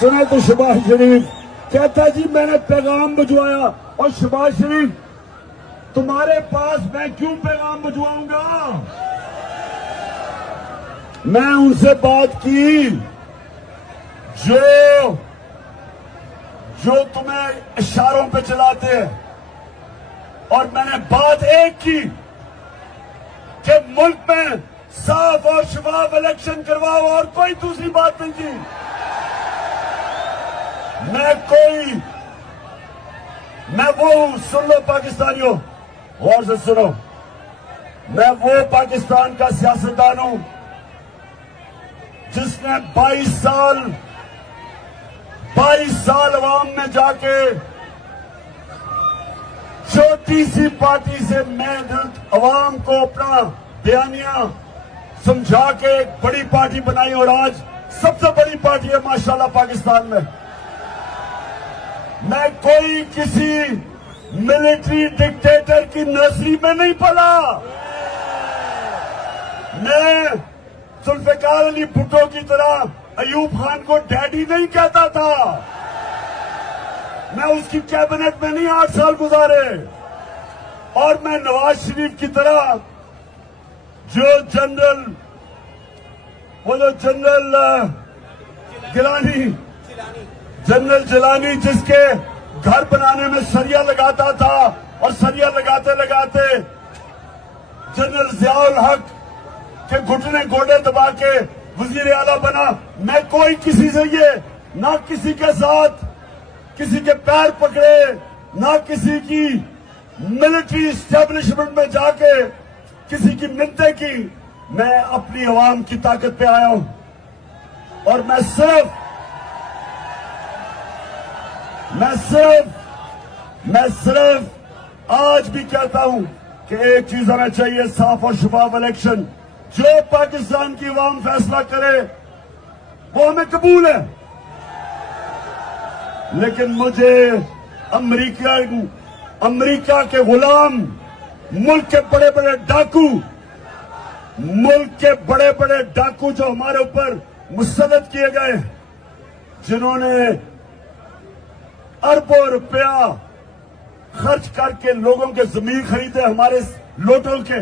سنے تو شہباز شریف کہتا ہے جی میں نے پیغام بھجوایا، اور شہباز شریف تمہارے پاس میں کیوں پیغام بھجواؤں گا؟ میں ان سے بات کی جو تمہیں اشاروں پہ چلاتے ہیں، اور میں نے بات ایک کی کہ ملک میں صاف اور شفاف الیکشن کرواؤ، اور کوئی دوسری بات نہیں کی۔ میں وہ ہوں، سن لو پاکستانیوں، غور سے سنو، میں وہ پاکستان کا سیاستدان ہوں جس نے 22 سال عوام میں جا کے چھوٹی سی پارٹی سے میں عوام کو اپنا بیانیہ سمجھا کے ایک بڑی پارٹی بنائی، اور آج سب سے بڑی پارٹی ہے ماشاءاللہ پاکستان میں۔ میں کوئی کسی ملٹری ڈکٹیٹر کی نرسری میں نہیں پلا۔ میں ذوالفقار علی بھٹو کی طرح ایوب خان کو ڈیڈی نہیں کہتا تھا۔ میں اس کی کیبنٹ میں نہیں 8 سال گزارے، اور میں نواز شریف کی طرح جو جنرل جیلانی جس کے گھر بنانے میں سریا لگاتا تھا، اور سریا لگاتے لگاتے جنرل ضیاء الحق کے گھٹنے گوڑے دبا کے وزیر اعلیٰ بنا۔ میں کوئی کسی سے نہ کسی کے ساتھ کسی کے پیر پکڑے، نہ کسی کی ملٹری اسٹیبلشمنٹ میں جا کے کسی کی منتیں کی۔ میں اپنی عوام کی طاقت پہ آیا ہوں، اور میں صرف آج بھی کہتا ہوں کہ ایک چیز ہونا چاہیے، صاف اور شفاف الیکشن۔ جو پاکستان کی عوام فیصلہ کرے وہ ہمیں قبول ہے، لیکن مجھے امریکہ کے غلام، ملک کے بڑے بڑے ڈاکو جو ہمارے اوپر مسلط کیے گئے، جنہوں نے اربوں روپیہ خرچ کر کے لوگوں کے ضمیر خریدے، ہمارے لوٹوں کے،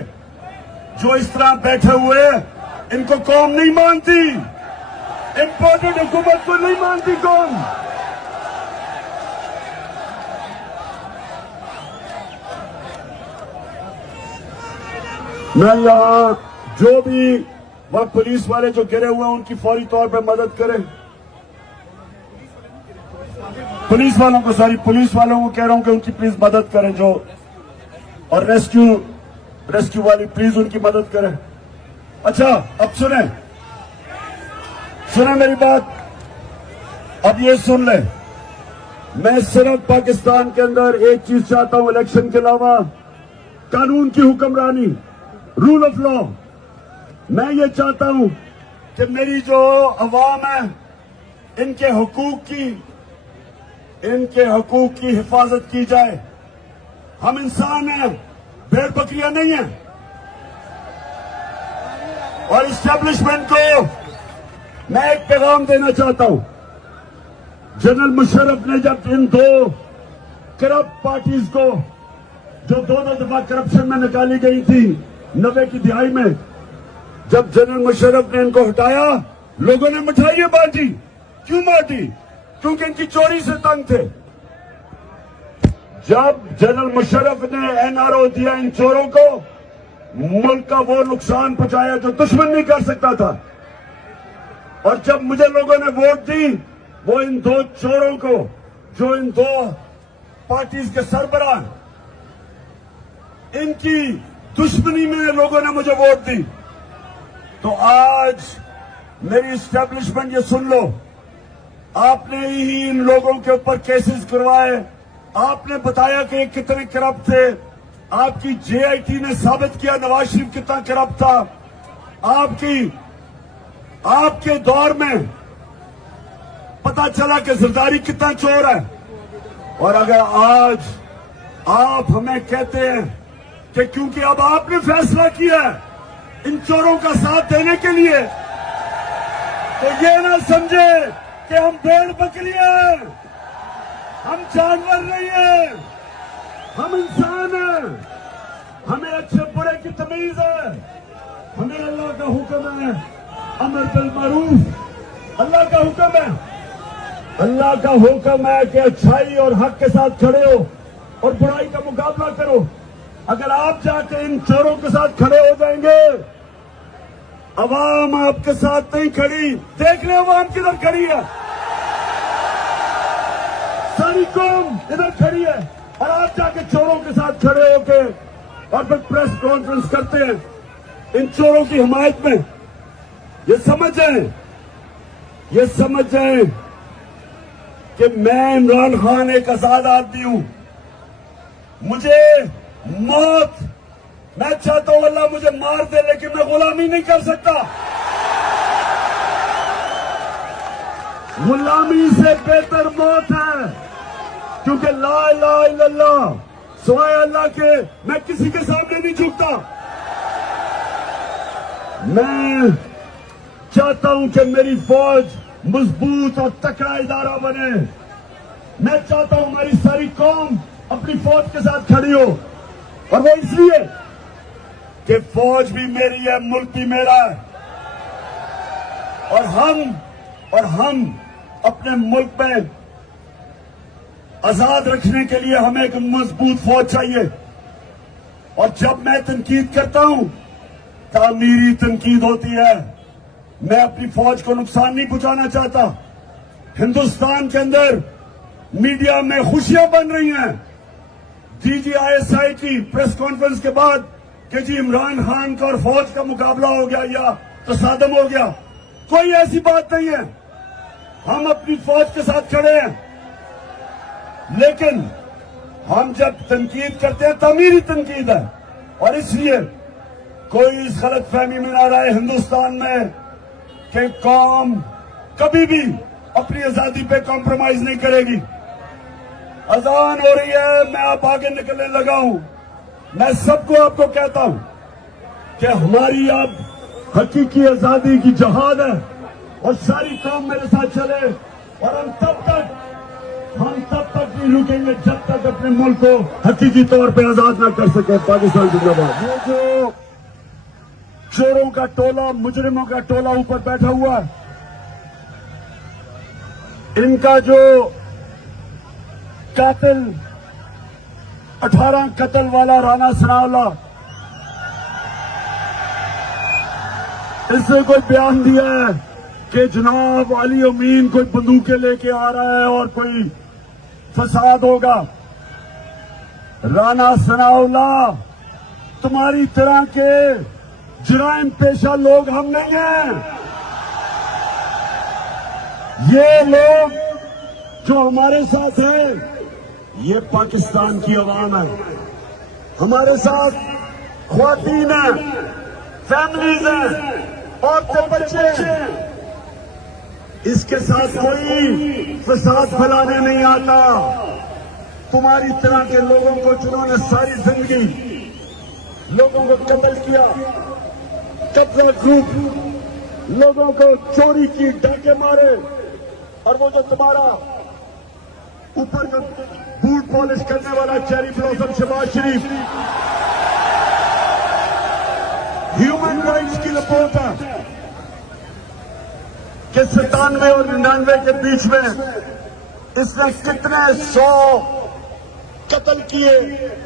جو اس طرح بیٹھے ہوئے، ان کو قوم نہیں مانتی، امپورٹڈ حکومت کو نہیں مانتی قوم۔ میں یہاں جو بھی وہ پولیس والے جو گرے ہوئے ہیں ان کی فوری طور پہ مدد کریں۔ پولیس والوں کو کہہ رہا ہوں کہ ان کی پلیز مدد کریں، جو اور ریسکیو والی پلیز ان کی مدد کریں۔ اچھا اب سنیں میری بات، اب یہ سن لیں، میں صرف پاکستان کے اندر ایک چیز چاہتا ہوں الیکشن کے علاوہ، قانون کی حکمرانی، رول آف لا۔ میں یہ چاہتا ہوں کہ میری جو عوام ہے ان کے حقوق کی حفاظت کی جائے۔ ہم انسان ہیں، بھیڑ بکریاں نہیں ہیں۔ اور اسٹیبلشمنٹ کو میں ایک پیغام دینا چاہتا ہوں۔ جنرل مشرف نے جب ان 2 کرپٹ پارٹیز کو جو 2 دفعہ کرپشن میں نکالی گئی تھی 90 کی دہائی میں، جب جنرل مشرف نے ان کو ہٹایا، لوگوں نے مٹھائیاں بانٹی۔ کیوں بانٹی؟ کیونکہ ان کی چوری سے تنگ تھے۔ جب جنرل مشرف نے NRO دیا ان چوروں کو، ملک کا وہ نقصان پہنچایا جو دشمن نہیں کر سکتا تھا۔ اور جب مجھے لوگوں نے ووٹ دی، وہ ان 2 چوروں کو، جو ان 2 پارٹیز کے سربراہ، ان کی دشمنی میں لوگوں نے مجھے ووٹ دی۔ تو آج میری اسٹیبلشمنٹ یہ سن لو، آپ نے ہی ان لوگوں کے اوپر کیسز کروائے، آپ نے بتایا کہ یہ کتنے کرپٹ تھے، آپ کی JIT نے ثابت کیا نواز شریف کتنا کرپٹ تھا، آپ کے دور میں پتا چلا کہ زرداری کتنا چور ہے۔ اور اگر آج آپ ہمیں کہتے ہیں کہ کیونکہ اب آپ نے فیصلہ کیا ہے ان چوروں کا ساتھ دینے کے لیے، تو یہ نہ سمجھے کہ ہم بھیڑ بکری ہیں، ہم جانور نہیں ہیں، ہم انسان ہیں، ہمیں اچھے برے کی تمیز ہے، ہمیں اللہ کا حکم ہے امر بالمعروف، اللہ کا حکم ہے، اللہ کا حکم ہے کہ اچھائی اور حق کے ساتھ کھڑے ہو اور برائی کا مقابلہ کرو۔ اگر آپ جا کے ان چوروں کے ساتھ کھڑے ہو جائیں گے، عوام آپ کے ساتھ نہیں کھڑی، دیکھ لیں عوام کدھر کھڑی ہے، ساری قوم ادھر کھڑی ہے، اور آپ جا کے چوروں کے ساتھ کھڑے ہو کے اور پھر پریس کانفرنس کرتے ہیں ان چوروں کی حمایت میں۔ یہ سمجھ جائیں کہ میں عمران خان ایک آزاد آدمی ہوں، مجھے موت، میں چاہتا ہوں اللہ مجھے مار دے لیکن میں غلامی نہیں کر سکتا۔ غلامی سے بہتر موت ہے، کیونکہ لا الہ الا اللہ، سوائے اللہ کے میں کسی کے سامنے نہیں جھکتا۔ میں چاہتا ہوں کہ میری فوج مضبوط اور تکڑا ادارہ بنے، میں چاہتا ہوں ہماری ساری قوم اپنی فوج کے ساتھ کھڑی ہو، اور وہ اس لیے کہ فوج بھی میری ہے، ملک بھی میرا ہے، اور ہم اپنے ملک میں آزاد رکھنے کے لیے ہمیں ایک مضبوط فوج چاہیے۔ اور جب میں تنقید کرتا ہوں، تعمیری تنقید ہوتی ہے، میں اپنی فوج کو نقصان نہیں پہنچانا چاہتا۔ ہندوستان کے اندر میڈیا میں خوشیاں بن رہی ہیں DGISI کی پریس کانفرنس کے بعد کہ جی عمران خان کا اور فوج کا مقابلہ ہو گیا یا تصادم ہو گیا۔ کوئی ایسی بات نہیں ہے، ہم اپنی فوج کے ساتھ کھڑے ہیں، لیکن ہم جب تنقید کرتے ہیں تعمیری تنقید ہے، اور اس لیے کوئی اس غلط فہمی میں نہ رہے ہندوستان میں کہ قوم کبھی بھی اپنی آزادی پہ کمپرومائز نہیں کرے گی۔ اذان ہو رہی ہے، میں اب آگے نکلنے لگا ہوں، میں سب کو آپ کو کہتا ہوں کہ ہماری اب حقیقی آزادی کی جہاد ہے، اور ساری قوم میرے ساتھ چلے، اور ہم تب تک نہیں رکیں گے جب تک اپنے ملک کو حقیقی طور پہ آزاد نہ کر سکے۔ پاکستان زندہ باد۔ یہ جو چوروں کا ٹولہ، مجرموں کا ٹولہ اوپر بیٹھا ہوا ہے، ان کا جو قاتل 18 قتل والا رانا ثناءاللہ، اس نے کوئی بیان دیا ہے کہ جناب علی امین کوئی بندوقیں لے کے آ رہا ہے اور کوئی فساد ہوگا۔ رانا ثناءاللہ تمہاری طرح کے جرائم پیشہ لوگ ہم نہیں ہیں، یہ لوگ جو ہمارے ساتھ ہیں یہ پاکستان کی عوام ہے، ہمارے ساتھ خواتین ہیں، فیملیز ہیں، عورتیں، بچے ہیں، اس کے ساتھ کوئی فساد پھیلانے نہیں آتا۔ تمہاری طرح کے لوگوں کو جنہوں نے ساری زندگی لوگوں کو قتل کیا، قتل گروپ، لوگوں کو چوری کی، ڈاکے مارے، اور وہ جو تمہارا اوپر جو بوٹ پالش کرنے والا چیری بلاسم شہباز شریف، ہیومن رائٹس کی رپورٹ ہے کہ 97 اور 99 کے بیچ میں اس نے کتنے 100 قتل کیے،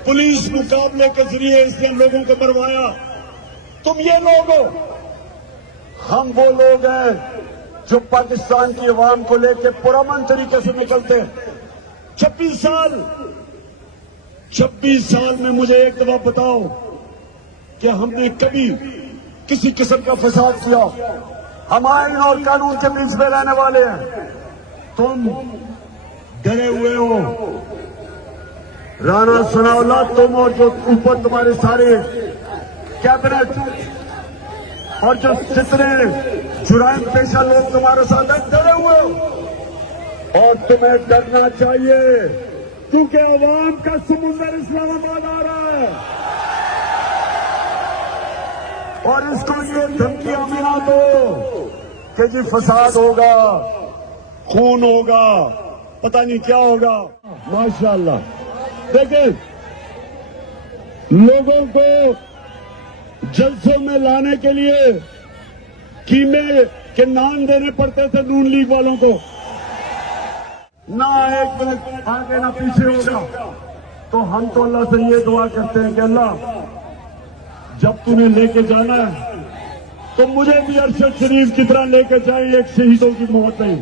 پولیس مقابلے کے ذریعے اس نے لوگوں کو مروایا۔ تم یہ لوگ ہو، ہم وہ لوگ ہیں جو پاکستان کی عوام کو لے کے پرامن طریقے سے نکلتے ہیں۔ 26 سال میں مجھے ایک دفعہ بتاؤ کہ ہم نے کبھی کسی قسم کا فساد کیا؟ ہم آئین اور قانون کے بیچ میں رہنے والے ہیں، تم ڈرے ہوئے ہو۔ رانا ثناءاللہ، تم اور جو اوپر تمہارے سارے کیبنٹ اور جو جتنے جرائم پیشہ لوگ تمہارے ساتھ ہیں، ڈرے ہوئے ہو، اور تمہیں ڈرنا چاہیے، کیونکہ عوام کا سمندر اسلام آباد آ رہا ہے، اور اس کو یہ دھمکیاں بھی نہ دو کہ جی فساد ہوگا، خون ہوگا, پتہ نہیں کیا ہوگا. ماشاءاللہ دیکھیں, لوگوں کو جلسوں میں لانے کے لیے قیمے کے نان دینے پڑتے تھے نون لیگ والوں کو. نہ ایک منٹ آگے نہ پیچھے ہوگا. تو ہم تو اللہ سے یہ دعا کرتے ہیں کہ اللہ جب تمہیں لے کے جانا ہے تو مجھے بھی ارشد شریف کی طرح لے کے جائیں, ایک شہیدوں کی موت نہیں.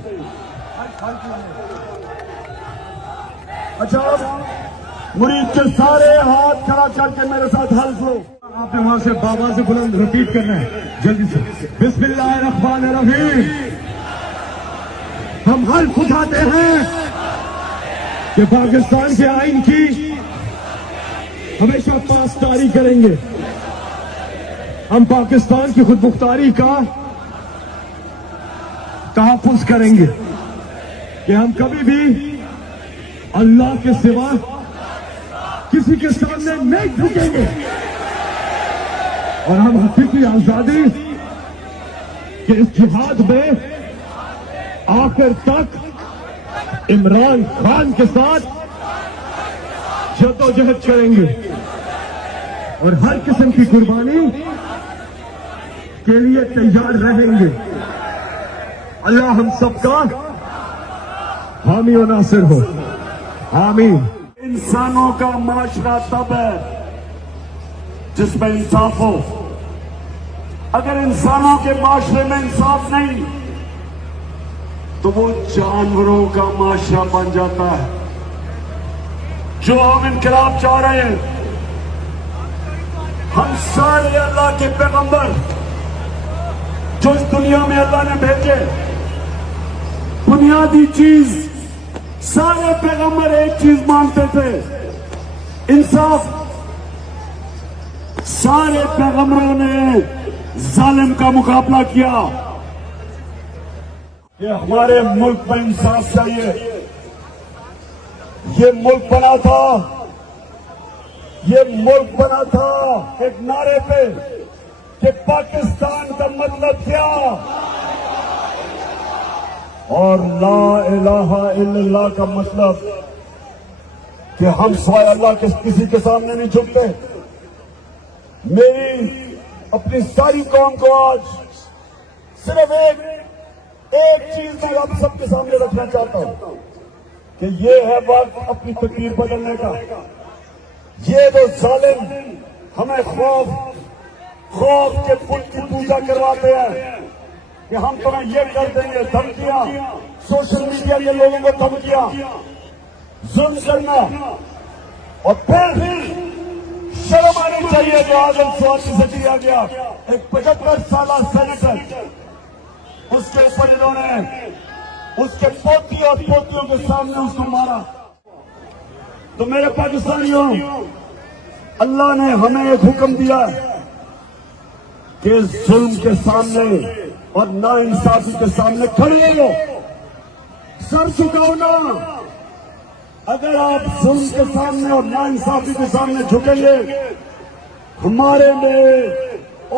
اچھا, مرید کے سارے ہاتھ کھڑا کر کے میرے ساتھ حلف لو. آپ نے وہاں سے بابا سے بلند رپیٹ کرنا ہے جلدی سے. بسم اللہ الرحمن الرحیم. ہم حلف اٹھاتے ہیں کہ پاکستان کے آئین کی ہمیشہ پاسداری کریں گے. ہم پاکستان کی خود مختاری کا تحفظ کریں گے کہ ہم کبھی بھی اللہ کے سوا کسی کے سامنے نہیں جھکیں گے, اور ہم حقیقی آزادی کے اس جہاد میں آخر تک عمران خان کے ساتھ جدوجہد کریں گے اور ہر قسم کی قربانی کے لیے تیار رہیں گے. اللہ ہم سب کا حامی و ناصر ہو, آمین. انسانوں کا معاشرہ تب ہے جس میں انصاف ہو. اگر انسانوں کے معاشرے میں انصاف نہیں تو وہ جانوروں کا معاشرہ بن جاتا ہے. جو ہم انقلاب چاہ رہے ہیں, ہم سارے اللہ کے پیغمبر جو اس دنیا میں اللہ نے بھیجے, بنیادی چیز سارے پیغمبر ایک چیز مانتے تھے, انصاف. سارے پیغمبروں نے ظالم کا مقابلہ کیا کہ ہمارے ملک میں انصاف چاہیے. یہ ملک بنا تھا ایک نعرے پہ کہ پاکستان کا مطلب کیا, اور لا الہ الا اللہ کا مطلب کہ ہم سوائے اللہ کے کسی کے سامنے نہیں جھکتے. میری اپنی ساری قوم کو آج صرف ایک چیز میں آپ سب کے سامنے رکھنا چاہتا ہوں کہ یہ ہے وقت اپنی تقدیر بدلنے کا. یہ تو ظالم ہمیں خوف کے پل کی پوجا کرواتے ہیں کہ ہم تمہیں یہ کر دیں گے, دھمکیاں, سوشل میڈیا کے لوگوں کو دھمکیاں, ظلم کرنا. اور پھر شرم آنی چاہیے جو آدم سواتی سے دیا گیا, ایک 75 سالہ سینیٹر, اس کے اوپر انہوں نے اس کے پوتی اور پوتیوں کے سامنے اس کو مارا. تو میرے پاکستانیوں, اللہ نے ہمیں ایک حکم دیا کہ ظلم کے سامنے اور ناانصافی کے سامنے کھڑے ہو, سر جھکاؤ نہ. اگر آپ ظلم کے سامنے اور ناانصافی کے سامنے جھکیں گے, ہمارے میں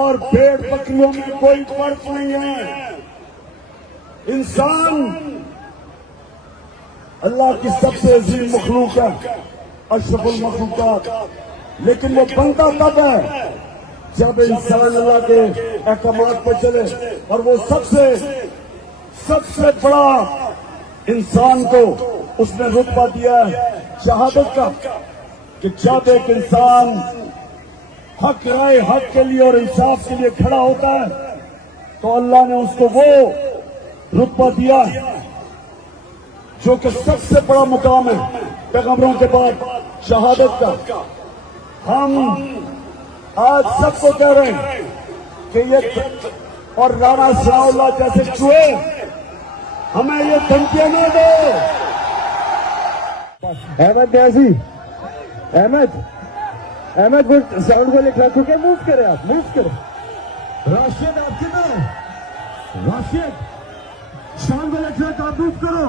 اور بھیڑ بکریوں میں کوئی فرق نہیں ہے. انسان اللہ کی سب سے عظیم مخلوق ہے, اشرف المخلوقات, لیکن وہ بنتا تب ہے جب انسان اللہ کے احکامات پر چلے. اور وہ سب سے بڑا انسان کو اس نے رتبہ دیا ہے شہادت کا, کہ جب ایک انسان حق رائے حق کے لیے اور انصاف کے لیے کھڑا ہوتا ہے تو اللہ نے اس کو وہ رتبہ دیا جو کہ سب سے بڑا مقام ہے پیغمبروں کے بعد, شہادت کا. ہم آج سب کو کہہ رہے ہیں کہ یہ اور رانا ثناء اللہ جیسے چوہے ہمیں یہ دھمکیاں نہ دو. احمد نیازی, احمد وہ ساؤنڈ کو لکھ رکھو کہ موو کرے, آپ موو کرے. راشد آپ کدھر ہے؟ راشد ساؤنڈ کو لکھ رکھو, آپ موو کرو,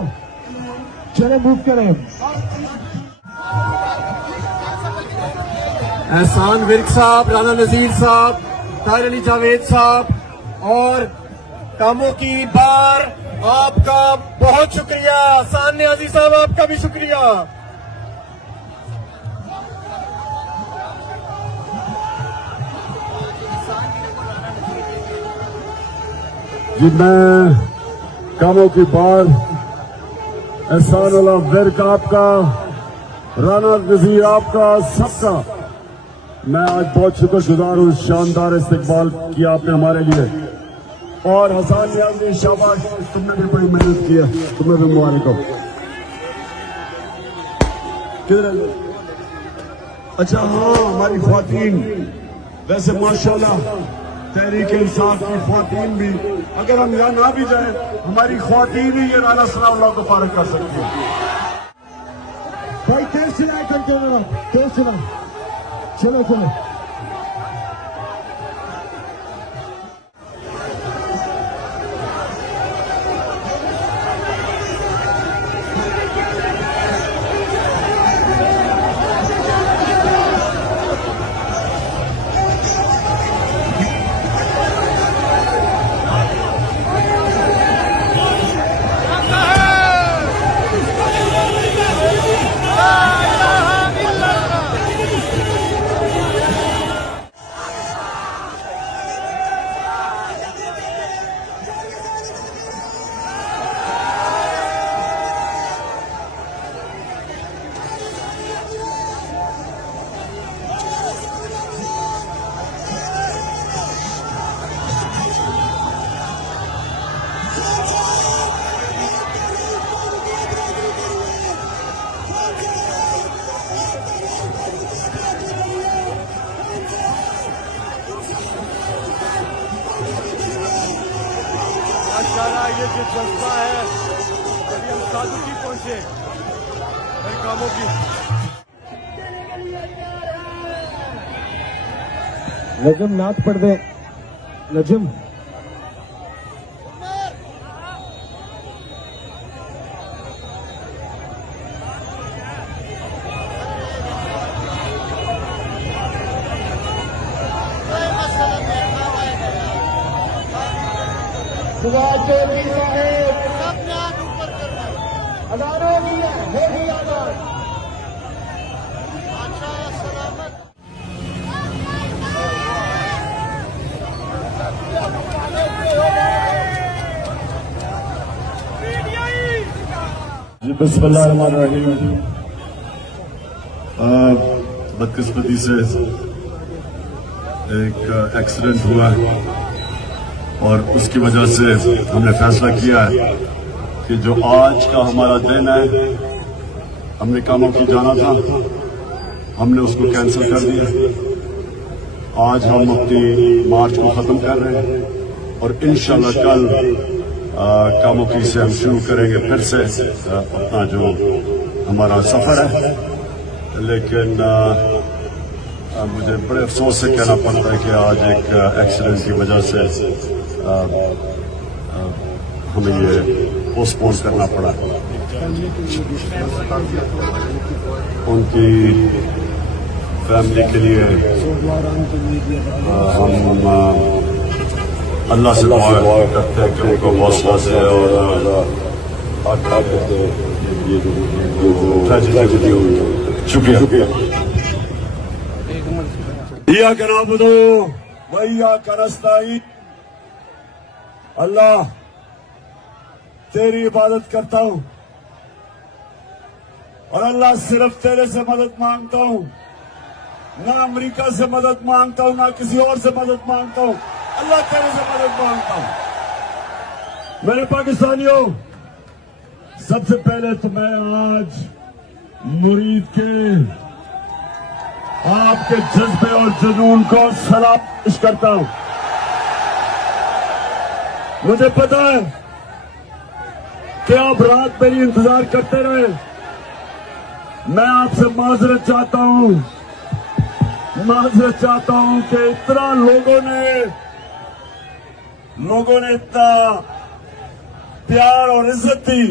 چلے موو کریں. احسان ورک صاحب, رانا نذیر صاحب, طاہر علی جاوید صاحب اور کاموں کی بار آپ کا بہت شکریہ. احسان نیازی صاحب آپ کا بھی شکریہ. جی میں کاموں کی بار احسان اللہ ورک آپ کا، رانا نذیر آپ کا، سب کا میں آج بہت شکر گزار ہوں. شاندار استقبال کیا آپ نے ہمارے لیے. اور حسان نیازی شاباش، تم نے بھی بڑی محنت کی ہے، تمہیں بھی مبارک ہو. کدھر ہے؟ اچھا ہاں، ہماری خواتین ویسے ماشاءاللہ تحریک انصاف کی خواتین بھی، اگر ہم یہاں نہ بھی جائیں ہماری خواتین ہی یہ رانا ثناء اللہ کو فارغ کر سکتی ہیں. بھائی تیز چلائے کنٹینر، تیز چلائے. چلو چلو. یہ جو جذبہ ہے، ابھی ہم سادھو کی پہنچے نئے کاموں کی. نجم نعت پڑھ دے. نجم جی بسم اللہ الرحمن الرحیم. بدقسمتی سے ایک ایکسیڈنٹ ہوا ہے اور اس کی وجہ سے ہم نے فیصلہ کیا ہے کہ جو آج کا ہمارا دن ہے، ہم نے کاموں کی جانا تھا، ہم نے اس کو کینسل کر دیا. آج ہم اپنی مارچ کو ختم کر رہے ہیں اور انشاءاللہ کل کاموکی سے ہم شروع کریں گے پھر سے اپنا جو ہمارا سفر ہے. لیکن مجھے بڑے افسوس سے کہنا پڑتا ہے کہ آج ایک ایکسیڈنٹ کی وجہ سے ہمیں یہ پوسٹ پون کرنا پڑا. ان کی فیملی کے لیے ہم اللہ سے دعا کرتے ہیں کہ ان کو حوصلہ دے اور شکریہ. ایاک نعبد و ایاک نستعین. اللہ تیری عبادت کرتا ہوں اور اللہ صرف تیرے سے مدد مانگتا ہوں، نہ امریکہ سے مدد مانگتا ہوں، نہ کسی اور سے مدد مانگتا ہوں. اللہ تیرے سے مدد مانگتا ہوں. میرے پاکستانیوں، سب سے پہلے تو میں آج مرید کے آپ کے جذبے اور جنون کو سلام پیش کرتا ہوں. مجھے پتا ہے کہ آپ رات میری انتظار کرتے رہے. میں آپ سے معذرت چاہتا ہوں کہ اتنا لوگوں نے اتنا پیار اور عزت دی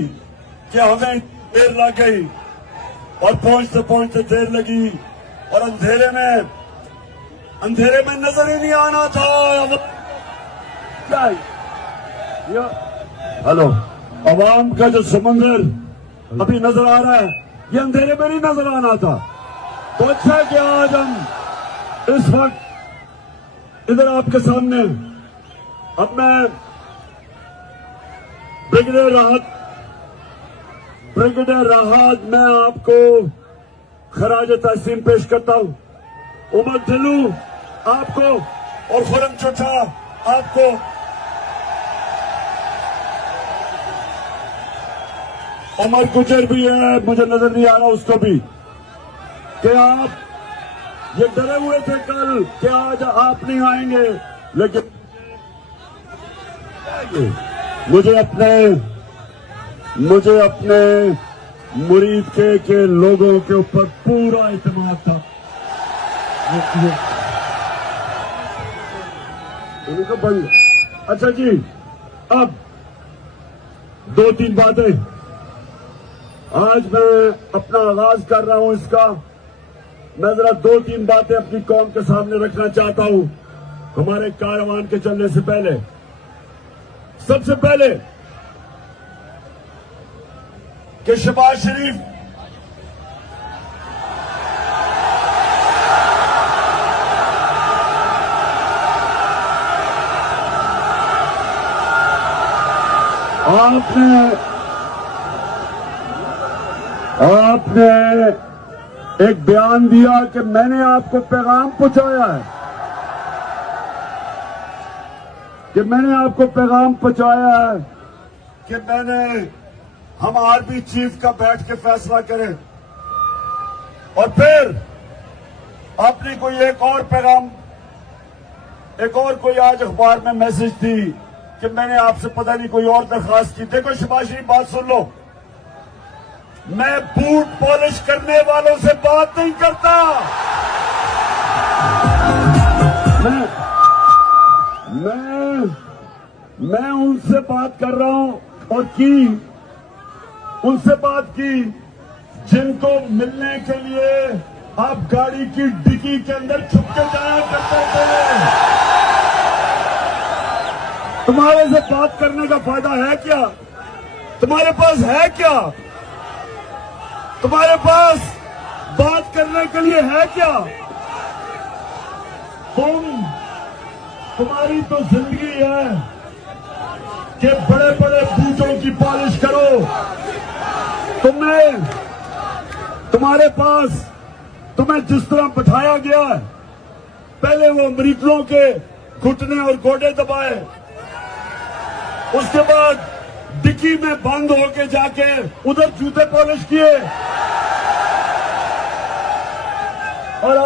کہ ہمیں دیر لگ گئی اور پہنچتے دیر لگی اور اندھیرے میں نظر ہی نہیں آنا تھا. ہلو عوام کا جو سمندر ابھی نظر آ رہا ہے یہ اندھیرے میں نہیں نظر آنا تھا. تو اچھا ہے کہ آج ہم اس وقت ادھر آپ کے سامنے اب میں بریگیڈیئر راحت میں آپ کو خراج تحسین پیش کرتا ہوں. عمر ڈھلو آپ کو اور خرم چوٹھا آپ کو. عمر گجر بھی ہے, مجھے نظر نہیں آ رہا اس کو بھی, کہ آپ یہ ڈرے ہوئے تھے کل کہ آج آپ نہیں آئیں گے, لیکن مجھے اپنے مرید کے لوگوں کے اوپر پورا اعتماد تھا. اچھا جی, اب 2-3 باتیں آج میں اپنا آغاز کر رہا ہوں اس کا. میں ذرا 2-3 باتیں اپنی قوم کے سامنے رکھنا چاہتا ہوں ہمارے کاروان کے چلنے سے پہلے. سب سے پہلے کہ شہباز شریف آپ نے ایک بیان دیا کہ میں نے آپ کو پیغام پہنچایا ہے, کہ میں نے ہم آرمی چیف کا بیٹھ کے فیصلہ کریں. اور پھر آپ نے کوئی ایک اور پیغام, ایک اور کوئی آج اخبار میں میسج تھی کہ میں نے آپ سے پتہ نہیں کوئی اور درخواست کی. دیکھو شہباز شریف, بات سن لو, میں بوٹ پالش کرنے والوں سے بات نہیں کرتا. میں ان سے بات کر رہا ہوں اور ان سے بات کی جن کو ملنے کے لیے آپ گاڑی کی ڈگی کے اندر چھپ کے جایا کرتے تھے. تمہارے سے بات کرنے کا فائدہ ہے کیا؟ تمہارے پاس ہے کیا؟ تمہارے پاس بات کرنے کے لیے ہے کیا؟ تمہاری تو زندگی ہے کہ بڑے بڑے بوٹوں کی پالش کرو. تمہیں جس طرح بٹھایا گیا ہے, پہلے وہ امریکوں کے گھٹنے اور گوڈے دبائے, اس کے بعد ڈکی میں بند ہو کے جا کے ادھر جوتے پالش کیے, اور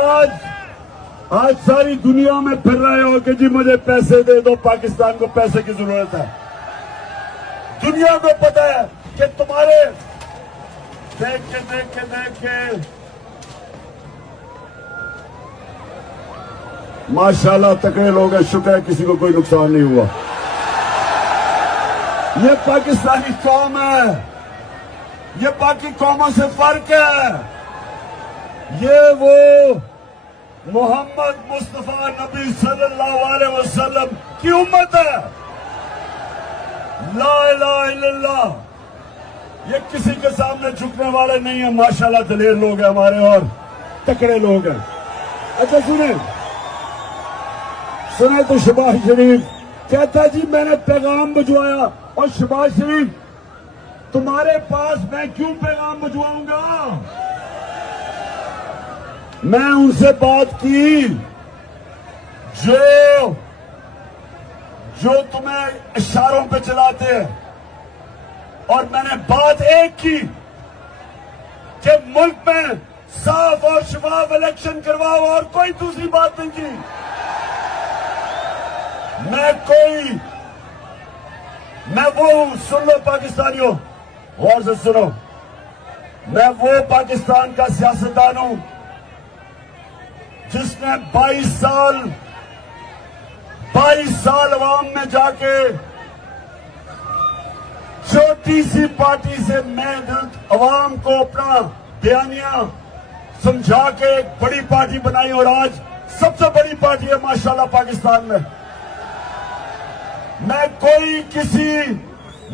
آج ساری دنیا میں پھر رہے ہو کہ جی مجھے پیسے دے دو, پاکستان کو پیسے کی ضرورت ہے. دنیا کو پتا ہے کہ تمہارے دیکھ کے ماشاءاللہ تکڑے لوگ ہیں, شکر ہے کسی کو کوئی نقصان نہیں ہوا. یہ پاکستانی قوم ہے, یہ باقی قوموں سے فرق ہے. یہ وہ محمد مصطفیٰ نبی صلی اللہ علیہ وسلم کی امت ہے. لا الہ الا اللہ. یہ کسی کے سامنے جھکنے والے نہیں ہیں. ماشاءاللہ دلیر لوگ ہیں ہمارے اور تکڑے لوگ ہیں. اچھا سنیں تو شہباز شریف کہتا جی میں نے پیغام بھجوایا, اور شہباز شریف تمہارے پاس میں کیوں پیغام بھجواؤں گا؟ میں ان سے بات کی جو تمہیں اشاروں پہ چلاتے ہیں, اور میں نے بات ایک کی کہ ملک میں صاف اور شفاف الیکشن کرواؤ, اور کوئی دوسری بات نہیں کی. میں وہ سن لو پاکستانیوں, غور سے سنو, میں وہ پاکستان کا سیاستدان ہوں جس نے 22 سال عوام میں جا کے چھوٹی سی پارٹی سے میں عوام کو اپنا بیانیہ سمجھا کے ایک بڑی پارٹی بنائی, اور آج سب سے بڑی پارٹی ہے ماشاءاللہ پاکستان میں. میں کوئی کسی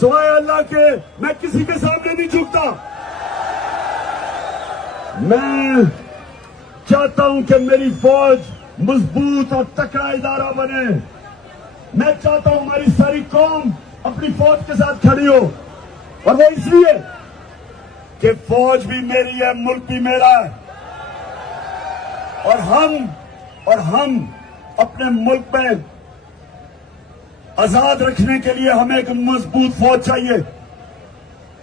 سوائے اللہ کے میں کسی کے سامنے نہیں جھکتا. میں چاہتا ہوں کہ میری فوج مضبوط اور تکڑا ادارہ بنے. میں چاہتا ہوں ہماری ساری قوم اپنی فوج کے ساتھ کھڑی ہو, اور وہ اس لیے کہ فوج بھی میری ہے, ملک بھی میرا ہے, اور ہم اپنے ملک میں آزاد رکھنے کے لیے ہمیں ایک مضبوط فوج چاہیے.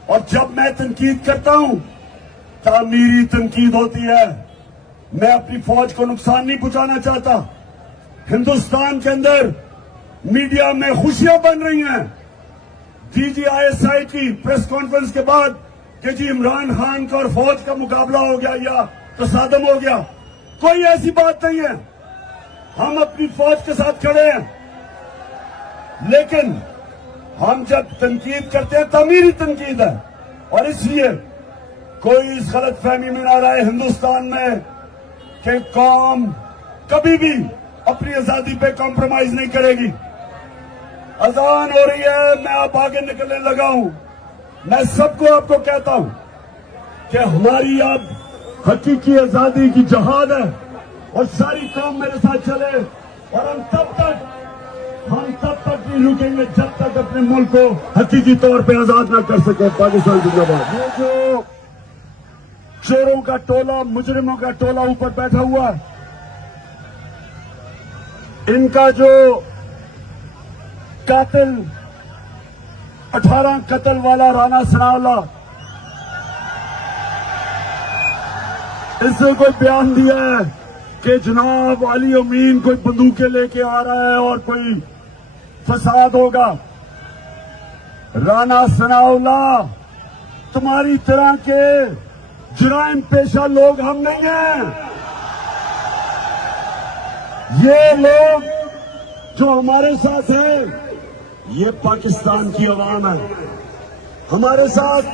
اور جب میں تنقید کرتا ہوں, تعمیری تنقید ہوتی ہے. میں اپنی فوج کو نقصان نہیں پہنچانا چاہتا. ہندوستان کے اندر میڈیا میں خوشیاں بن رہی ہیں DGISI کی پریس کانفرنس کے بعد کہ جی عمران خان کا اور فوج کا مقابلہ ہو گیا یا تصادم ہو گیا. کوئی ایسی بات نہیں ہے. ہم اپنی فوج کے ساتھ کھڑے ہیں, لیکن ہم جب تنقید کرتے ہیں تعمیری تنقید ہے. اور اس لیے کوئی اس غلط فہمی میں نہ رہے ہندوستان میں کہ قوم کبھی بھی اپنی آزادی پہ کمپرومائز نہیں کرے گی. اذان ہو رہی ہے, میں اب آگے نکلنے لگا ہوں. میں سب کو آپ کو کہتا ہوں کہ ہماری اب حقیقی آزادی کی جہاد ہے, اور ساری قوم میرے ساتھ چلے. اور ہم تب تک نہیں رکیں گے جب تک اپنے ملک کو حقیقی طور پہ آزاد نہ کر سکے. پاکستان زندہ باد. یہ جو چوروں کا ٹولہ, مجرموں کا ٹولہ اوپر بیٹھا ہوا ہے, ان کا جو قاتل 18 قتل والا رانا ثناءاللہ, اس نے کوئی بیان دیا ہے کہ جناب علی امین کوئی بندوقیں لے کے آ رہا ہے اور کوئی فساد ہوگا. رانا ثناءاللہ تمہاری طرح کے جرائم پیشہ لوگ ہم نہیں ہیں. یہ لوگ جو ہمارے ساتھ ہیں یہ پاکستان کی عوام ہے. ہمارے ساتھ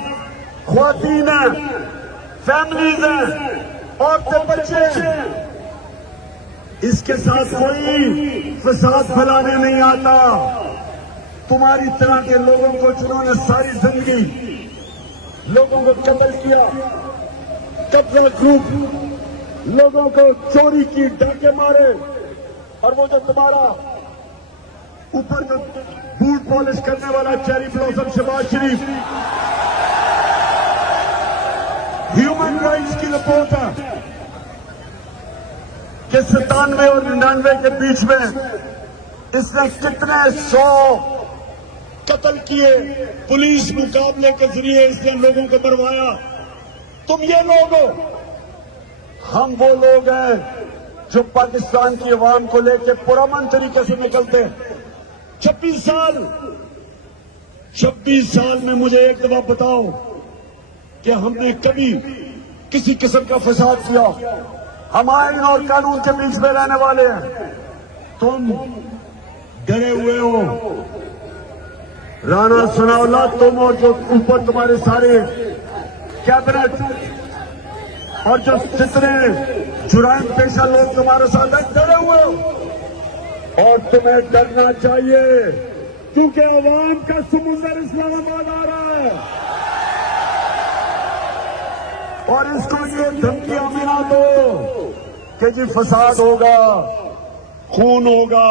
خواتین ہیں, فیملیز ہیں, عورتیں, بچے ہیں. اس کے ساتھ کوئی فساد پھیلانے نہیں آتا. تمہاری طرح کے لوگوں کو جنہوں نے ساری زندگی لوگوں کو قتل کیا, قبضہ گروپ, لوگوں کو چوری کی, ڈاکے مارے, اور وہ جو تمہارا اوپر جو بوٹ پالش کرنے والا چیری بلاسم شہباز شریف, ہیومن رائٹس کی رپورٹ ہے کہ 97 اور 99 کے بیچ میں اس نے کتنے 100 قتل کیے. پولیس مقابلے کے ذریعے اس نے لوگوں کو مروایا. تم یہ لوگ ہو. ہم وہ لوگ ہیں جو پاکستان کی عوام کو لے کے پرامن طریقے سے نکلتے ہیں. 26 سال میں مجھے ایک دفعہ بتاؤ کہ ہم نے کبھی کسی قسم کا فساد کیا. ہم آئین اور قانون کے بیچ میں رہنے والے ہیں. تم ڈرے ہوئے ہو. رانا ثناءاللہ, تم اور جو اوپر تمہارے سارے کیبنٹ اور جو جتنے جرائم پیشہ لوگ تمہارے ساتھ ہیں, ڈرے ہوئے ہو. اور تمہیں ڈرنا چاہیے کیونکہ عوام کا سمندر اسلام آباد آ رہا ہے. اور اس کو یہ دھمکیاں بھی نہ دو کہ جی فساد ہوگا, خون ہوگا,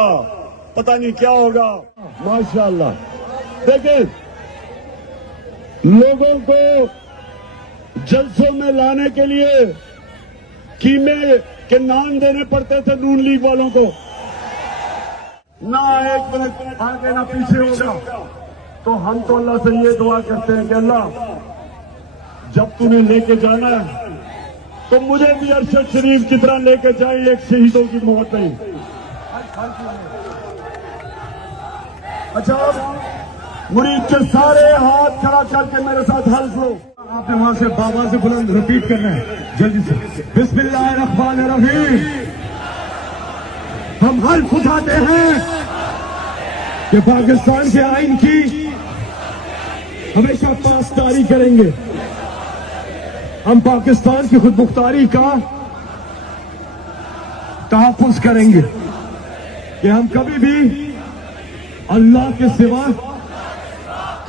پتہ نہیں کیا ہوگا. ماشاءاللہ دیکھیں, لوگوں کو جلسوں میں لانے کے لیے قیمے کے نام دینے پڑتے تھے نون لیگ والوں کو. نہ ایک منٹ آگے نہ پیچھے ہوگا. تو ہم تو اللہ سے یہ دعا کرتے ہیں کہ اللہ جب تمہیں لے کے جانا ہے تو مجھے بھی ارشد شریف کی طرح لے کے جائیں, ایک شہیدوں کی موت نہیں. اچھا, مرید کے سارے ہاتھ کھڑا کر کے میرے ساتھ حلف لو. آپ نے وہاں سے بابا سے بلند رپیٹ کرنا ہے جلدی سے. بسم اللہ الرحمن الرحیم. ہم حلف اٹھاتے ہیں کہ پاکستان کے آئین کی ہمیشہ پاسداری کریں گے. ہم پاکستان کی خود مختاری کا تحفظ کریں گے کہ ہم کبھی بھی اللہ کے سوا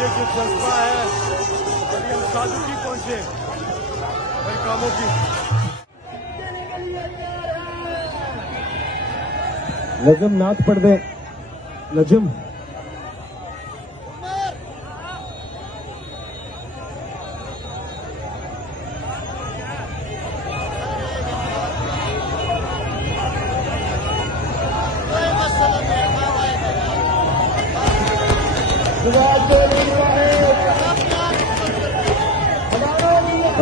یہ جو جذبہ ہے ابھی ہم سادگی پہنچے بڑے کاموں کی. نجم نعت پڑھ دے. نجم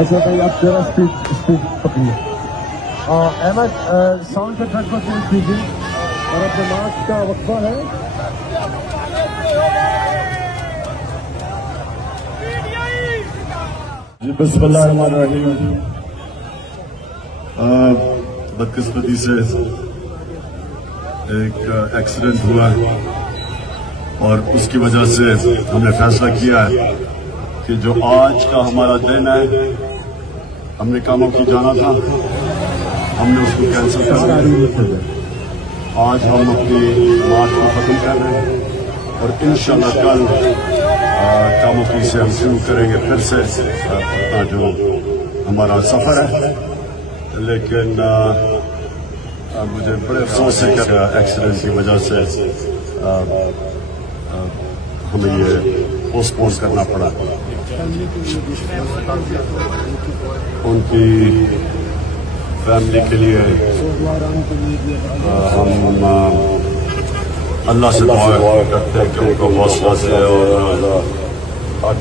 اچھا بھائی آپ ذرا اسپیڈ پکڑیے. احمد ساؤنڈ کا ٹریک کو چینج کیجیے اور اب نماز کا وقفہ ہے. جی بسم اللہ الرحمن الرحیم. بدقسمتی سے ایک ایکسیڈنٹ ہوا اور اس کی وجہ سے ہم نے فیصلہ کیا ہے کہ جو آج کا ہمارا دن ہے ہم نے کاموں کی جانا تھا ہم نے اس کو کینسل کر دیا. آج ہم اپنی مارچ کو ختم کر رہے ہیں اور انشاءاللہ کل کاموں کی سے ہم شروع کریں گے پھر سے اپنا جو ہمارا سفر ہے. لیکن مجھے بڑے افسوس ہے کہ ایکسیڈنٹ کی وجہ سے ہمیں یہ پوسٹ پون کرنا پڑا. ان کی فیملی کے لیے ہم اللہ سے دعا کرتے ہیں کہ ان کو حوصلہ سے اور